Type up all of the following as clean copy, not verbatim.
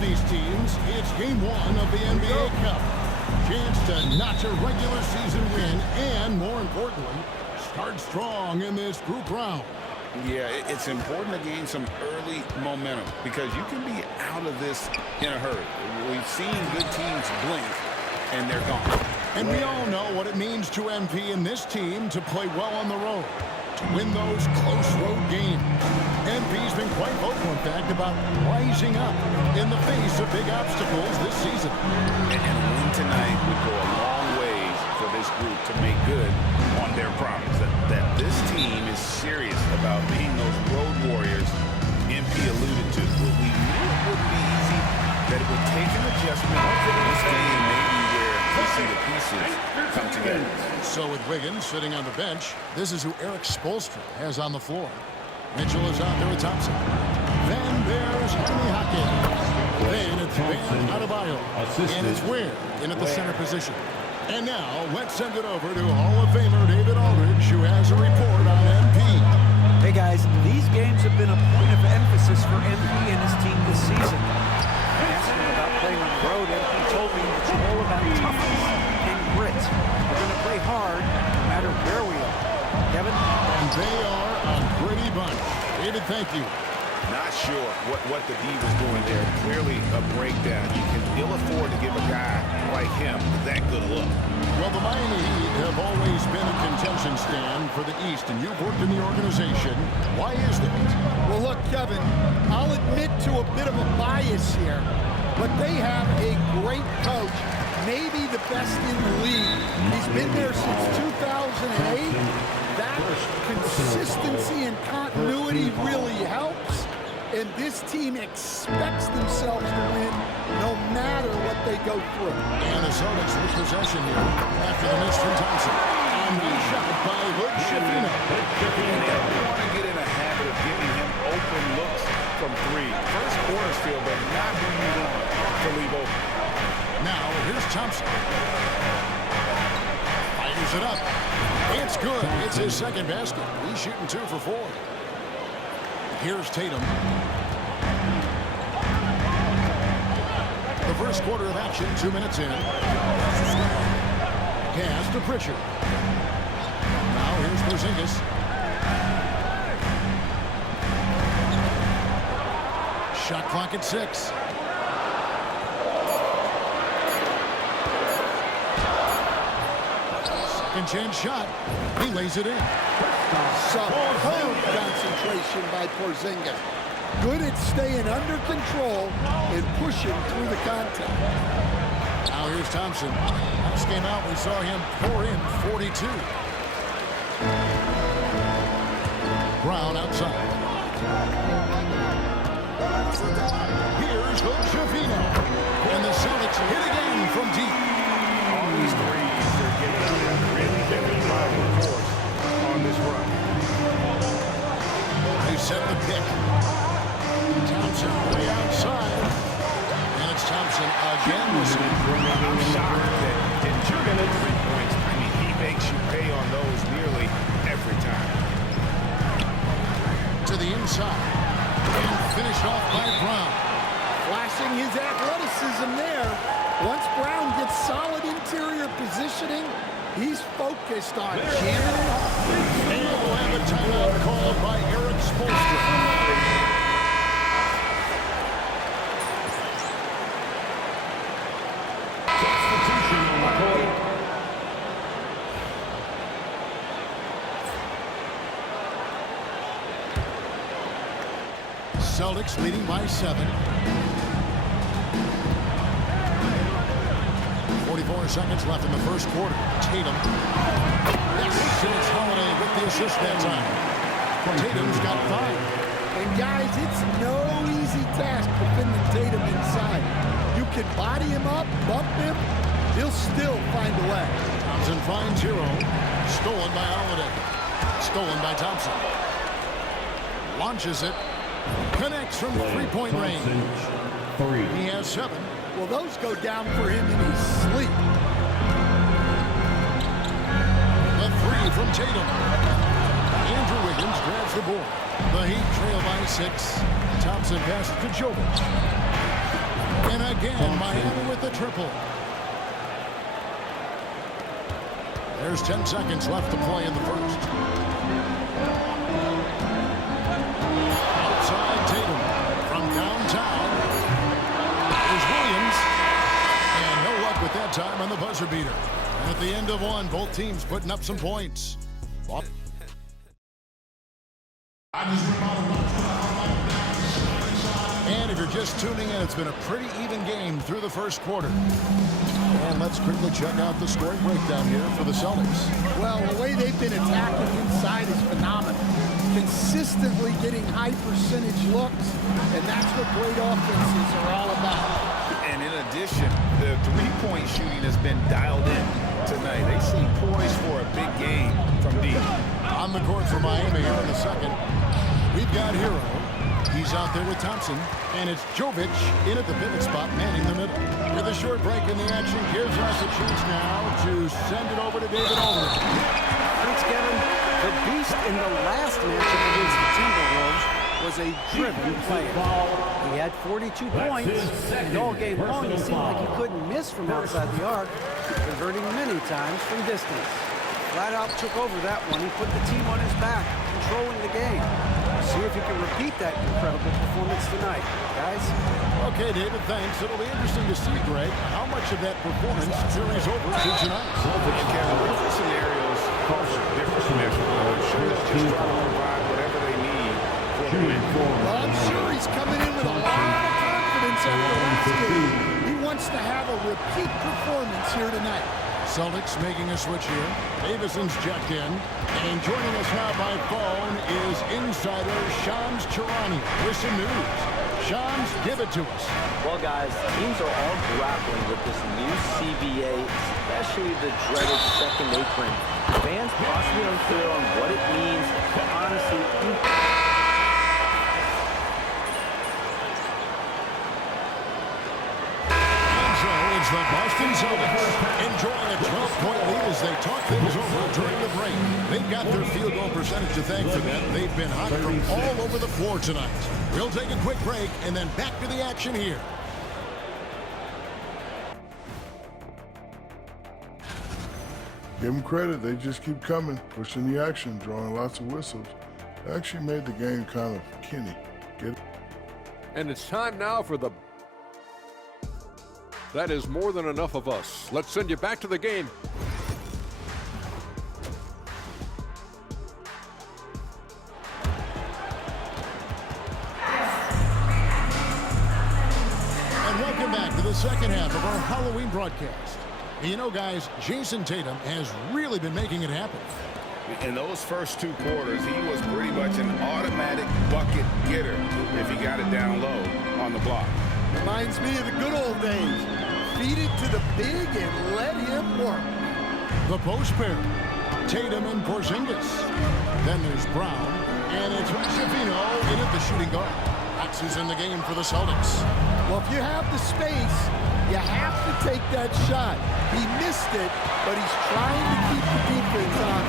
these teams, it's game one of the NBA Cup. Chance to notch a regular season win and, more importantly, start strong in this group round. Yeah, it's important to gain some early momentum because you can be out of this in a hurry. We've seen good teams blink, and they're gone. And we all know what it means to MP and this team to play well on the road, to win those close road games. MP's been quite vocal, in fact, about rising up in the face of big obstacles this season. And a win tonight would go a long ways for this group to make good on their promise that this team is serious about being those road warriors MP alluded to. But we knew it wouldn't be easy, that it would take an adjustment. This game may be where we see the pieces come together. So with Wiggins sitting on the bench, this is who Eric Spoelstra has on the floor. Mitchell is out there with Thompson. Then there's Henry Hopkins. Then it's Bam Adebayo. And it's Ware in at the center position. And now let's send it over to Hall of Famer David Aldridge, who has a report on MP. Hey guys, these games have been a point of emphasis for MP and his team this season. I asked him about playing on the road, and he told me it's all about toughness and grit. We're going to play hard no matter where we are. Kevin? And they are a gritty bunch. David, thank you. Not sure what the D was doing there. Clearly a breakdown. You can ill afford to give a guy like him that good look. Well, the Miami Heat have always been a contention stand for the East, and you've worked in the organization. Why is that? Well, look, Kevin, I'll admit to a bit of a bias here, but they have a great coach, maybe the best in the league. He's been there since 2008. That consistency and continuity really helps. And this team expects themselves to win no matter what they go through. And the Celtics with possession here after the miss from Thompson. And the shot by Hood Shafino. And they don't want to get in a habit of giving him open looks from three. First quarter still, but not who you want to leave open. Now, here's Thompson. Fires it up. It's good. It's his second basket. He's shooting 2 for 4. Here's Tatum. The first quarter of action, 2 minutes in. Pass to Pritchard. Now here's Porzingis. Shot clock at 6. Second chance shot. He lays it in. Superb concentration by Porzingis. Good at staying under control and pushing through the contact. Now here's Thompson. Last game out, we saw him pour in 42. Brown outside. Here's Hood Shafino. And the Celtics hit again from deep. All these threes they're getting out there really been a driving force on this run. They set the pick. Thompson way outside. And it's Thompson again. I'm shocked that in shooting 3 points, I mean, he makes you pay on those nearly every time. To the inside. And finished off by Brown. Flashing his athleticism there. Once Brown gets solid interior positioning, he's focused on jamming off. And we'll have a timeout called by Eric Spoelstra. Substitution on the court. Celtics leading by 7. 44 seconds left in the first quarter. Tatum. Yes, and it's Holiday with the assist that time. Tatum's got 5. And guys, it's no easy task defending Tatum inside. You can body him up, bump him, he'll still find a way. Thompson finds Hero. Stolen by Holiday. Stolen by Thompson. Launches it. Connects from three-point range. He has 7. Well, those go down for him in his sleep. The 3 from Tatum. Andrew Wiggins grabs the board. The Heat trail by 6. Thompson passes to Jovic. again, Miami with the triple. There's 10 seconds left to play in the first. Outside Tatum from downtown is Williams. And no luck with that time on the buzzer beater. And at the end of one, both teams putting up some points. And if you're just tuning in, it's been a pretty even game through the first quarter. And let's quickly check out the scoring breakdown here for the Celtics. Well, the way they've been attacking inside is phenomenal. Consistently getting high percentage looks, and that's what great offenses are all about. And in addition, the three-point shooting has been dialed in tonight. They seem poised for a big game from deep. On the court for Miami here in the second, we've got Hero. He's out there with Thompson, and it's Jovic in at the pivot spot, manning the middle. With a short break in the action, gives us a chance now to send it over to David Aldridge. Thanks, Kevin. The beast in the last matchup against the Timberwolves was a driven player. He had 42 points, and all game long he seemed like he couldn't miss from outside the arc, converting many times from distance. Flat out took over that one. He put the team on his back, controlling the game. See if he can repeat that incredible performance tonight, guys. Okay, David, thanks. It'll be interesting to see, Greg, how much of that performance carries over to tonight. And Kevin, different scenarios call for different scenarios. I'm sure he's just trying to provide whatever they need for the win. Well, I'm sure he's coming in with a lot of confidence after last game. He wants to have a repeat performance here tonight. Celtics making a switch here. Davison's checked in. And joining us now by phone is insider Shams Charania with some news. Shams, give it to us. Well, guys, teams are all grappling with this new CBA, especially the dreaded second apron. Fans possibly unclear on what it means, but honestly, The Boston Celtics enjoying a 12-point lead as they talk things over during the break. They've got their field goal percentage to thank for that. They've been hot from all over the floor tonight. We'll take a quick break and then back to the action here. Give them credit, they just keep coming, pushing the action, drawing lots of whistles. They actually made the game kind of Kenny. Get it? And it's time now for the... That is more than enough of us. Let's send you back to the game. And welcome back to the second half of our Halloween broadcast. You know, guys, Jason Tatum has really been making it happen. In those first two quarters, he was pretty much an automatic bucket getter if he got it down low on the block. Reminds me of the good old days. Feed it to the big and let him work. The post pair, Tatum and Porzingis. Then there's Brown, and it's Shafino in at the shooting guard. Max is in the game for the Celtics. Well, if you have the space, you have to take that shot. He missed it, but he's trying to keep the defense on.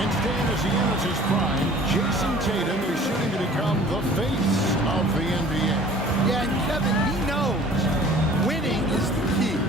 And staying as he enters his prime, Jason Tatum is shooting to become the face of the NBA. Yeah, and Kevin, he knows winning is the key.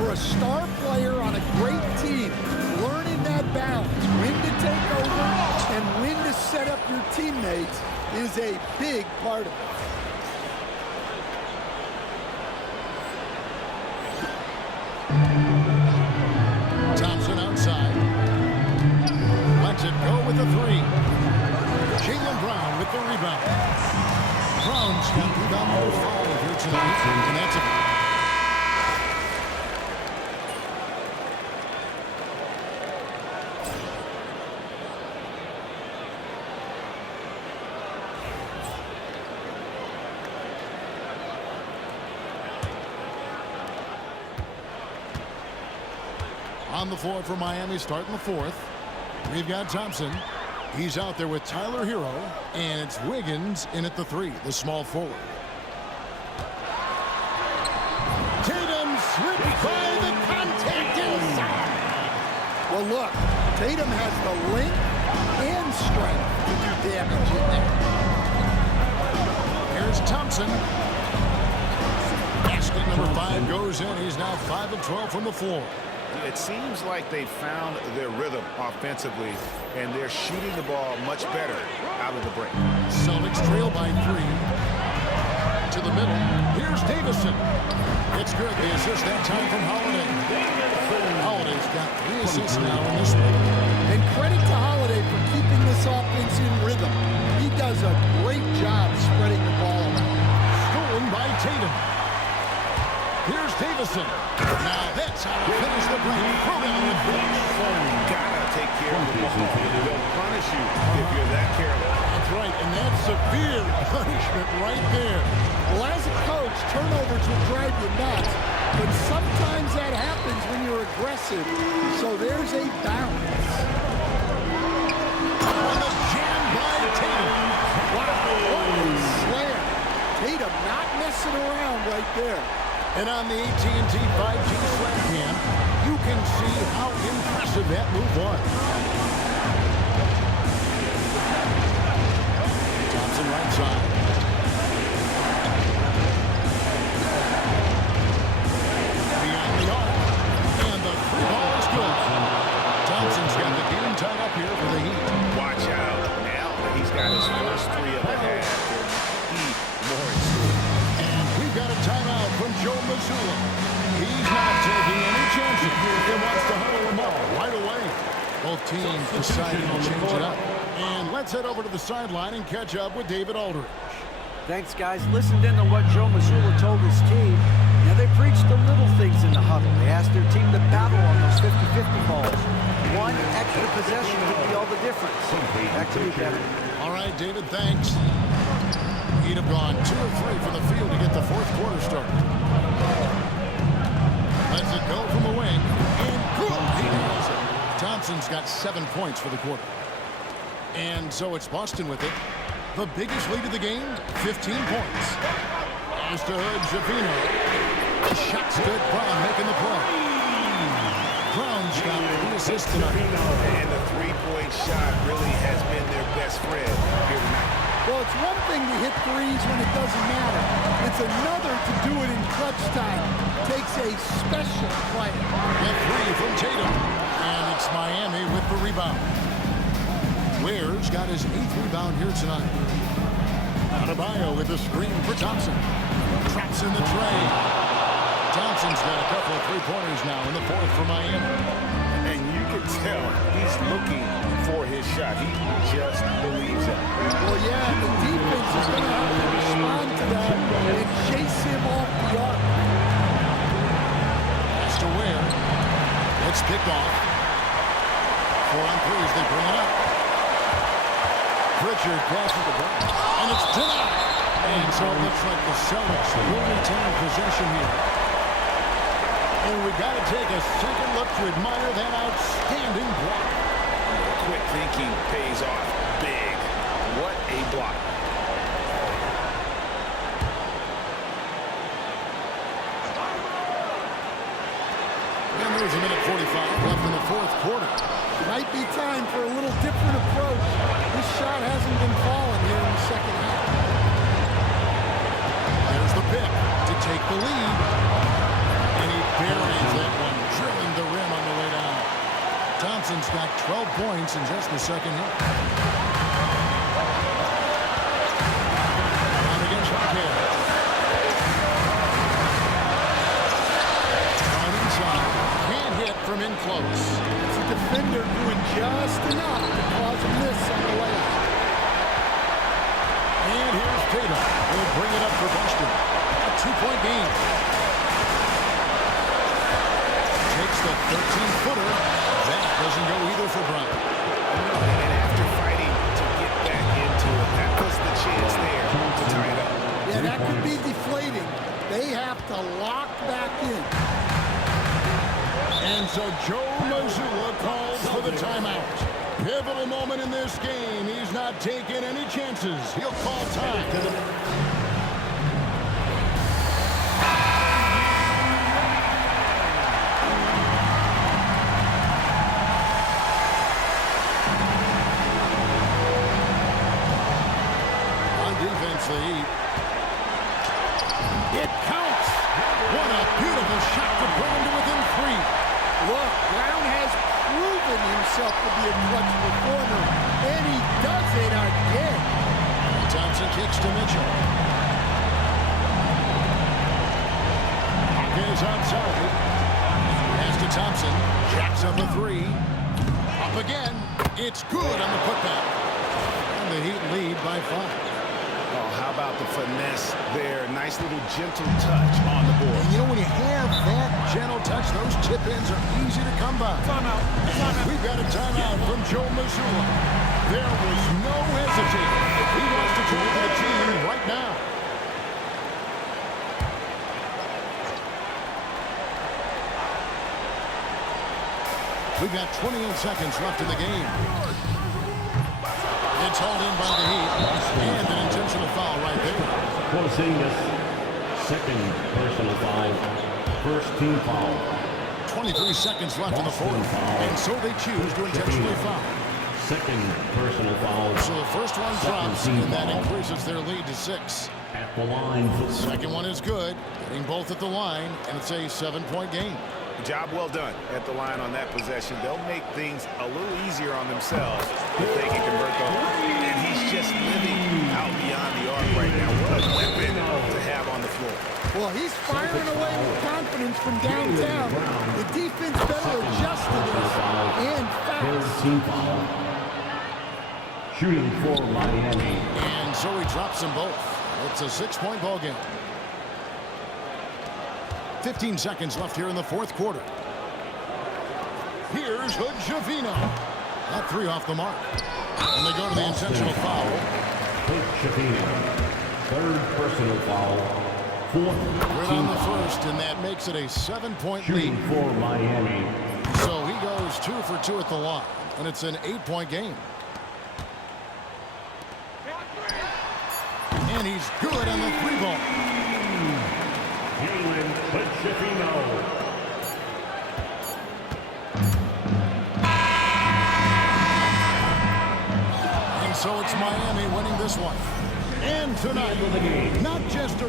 For a star player on a great team, learning that balance, when to take over and when to set up your teammates is a big part of it. Thompson outside. Lets it go with the three. Jaylen Brown with the rebound. Brown's got rebound number 5 here tonight, and that's a... On the floor for Miami, starting the fourth. We've got Thompson. He's out there with Tyler Hero, and it's Wiggins in at the 3, the small forward. Tatum slipped by the contact inside. Well, look, Tatum has the length and strength to do damage in there. Here's Thompson. Basket number 5 Goes in. He's now 5 of 12 from the floor. It seems like they found their rhythm offensively, and they're shooting the ball much better out of the break. Celtics trail by 3. To the middle. Here's Davison. It's good. The assist that time from Holiday. Holiday's got 3 assists now in this one. And credit to Holiday for keeping this offense in rhythm. He does a great job spreading the ball around. Stolen by Tatum. Here's Davison. Now that's how to finish the break. Gotta take care of the ball. They'll punish you if you're that careless. That's right, and that's severe punishment right there. Well, as a coach, turnovers will drive you nuts, but sometimes that happens when you're aggressive. So there's a balance. On the jam by Tatum. Wow, what a slam. Tatum not messing around right there. And on the AT&T 5G slam cam, you can see how impressive that move was. Thompson right side. Beyond the arc. And the 3-ball is good. Thompson's got the game tied up here for the Heat. Watch out. Now that he's got his first 3 of the half, there'll be more in store. And we've got a timeout from Joe Mazzulla. He's not taking any chances. He wants to huddle them all right away. Both teams deciding to change it up. And let's head over to the sideline and catch up with David Aldridge. Thanks, guys. Listened in to what Joe Mazzulla told his team. Now, they preached the little things in the huddle. They asked their team to battle on those 50-50 balls. One extra possession could be all the difference. Back to you, Kevin. All right, David, thanks. He'd have gone 2 of 3 from the field to get the fourth quarter started. Lets it go from the wing. And good. He nails it. Thompson's got 7 points for the quarter. And so it's Boston with it. The biggest lead of the game, 15 points. As to Javino. The shot's good. Brown making the play. Brown's got 3 assists tonight. And the 3-point shot really has been their best friend here tonight. Well, it's one thing to hit threes when it doesn't matter. It's another to do it in clutch time. Takes a special player. The 3 from Tatum. And it's Miami with the rebound. Ware's got his 8th rebound here tonight. Adebayo with the screen for Thompson. Traps in the tray. Thompson's got a couple of 3-pointers now in the 4th for Miami. And you can tell he's looking for his shot. He just believes it. Well, yeah, the defense is going to have to respond to that and chase him off the arc. Pass to Ware. It's picked off. 4 on 3 as they bring it up. Pritchard passes the ball. And it's denied. And so it looks like the Celtics will retain possession here. And we've got to take a second look to admire that outstanding block. Quick thinking pays off big. What a block. And there's a minute 45 left in the 4th quarter. Might be time for a little different approach. This shot hasn't been falling here in the second half. There's the pick to take the lead. And he buries that one, drilling the rim on the way down. Thompson's got 12 points in just the second hit. Down against Rocket. Down inside. Can't hit from in close. It's a defender doing just enough to cause a miss on the layup. And here's Tatum. Will bring it up for Boston. A 2-point game. Takes the 13-footer. That doesn't go either for Brown. And after fighting to get back into it, that was the chance there to tie it up. Yeah, that could be deflating. They have to lock back in. And so Joe Mazzulla calls for the timeout. Pivotal moment in this game. He's not taking any chances. He'll call time. On defense, the Heat. It counts. What a beautiful himself to be a clutch performer, and he does it again. Thompson kicks to Mitchell. Is outside. Pass to Thompson. Jacks up a three. Up again. It's good on the putback. And the Heat lead by 5. Oh, how about the finesse there? Nice little gentle touch on the board. And you know, when you have that gentle touch, those chip-ins are easy to come by. Timeout. We've got a timeout from Joe Mazzulla. There was no hesitating. He wants to join the team right now. We've got 28 seconds left in the game. It's hauled in by the Heat. And an intentional foul right there. Porzingis, second personal foul, first team foul. 23 seconds left in the fourth. And so they choose to intentionally foul. Second personal foul. So the first one drops, and that increases their lead to 6. At the line. Second one is good. Getting both at the line, and it's a 7-point game. Job well done at the line on that possession. They'll make things a little easier on themselves if they can convert those. And he's just living out beyond the arc right now. What a weapon to have on the floor. Well, he's firing away with confidence from downtown. The defense better adjust to this and Third fast. team foul. Shooting for Miami. And so he drops them both. It's a 6-point ball game. 15 seconds left here in the fourth quarter. Here's Hood-Schifino. That 3 off the mark. And they go to the intentional foul. Hood-Schifino. Third personal foul. Fourth We're team on the foul. first, and that makes it a 7-point Shooting lead. for Miami. So he goes 2 for 2 at the line, and it's an 8-point game. And he's good on the 3-ball. Jalen Hood-Schifino. And so it's Miami winning this one. And tonight, not just a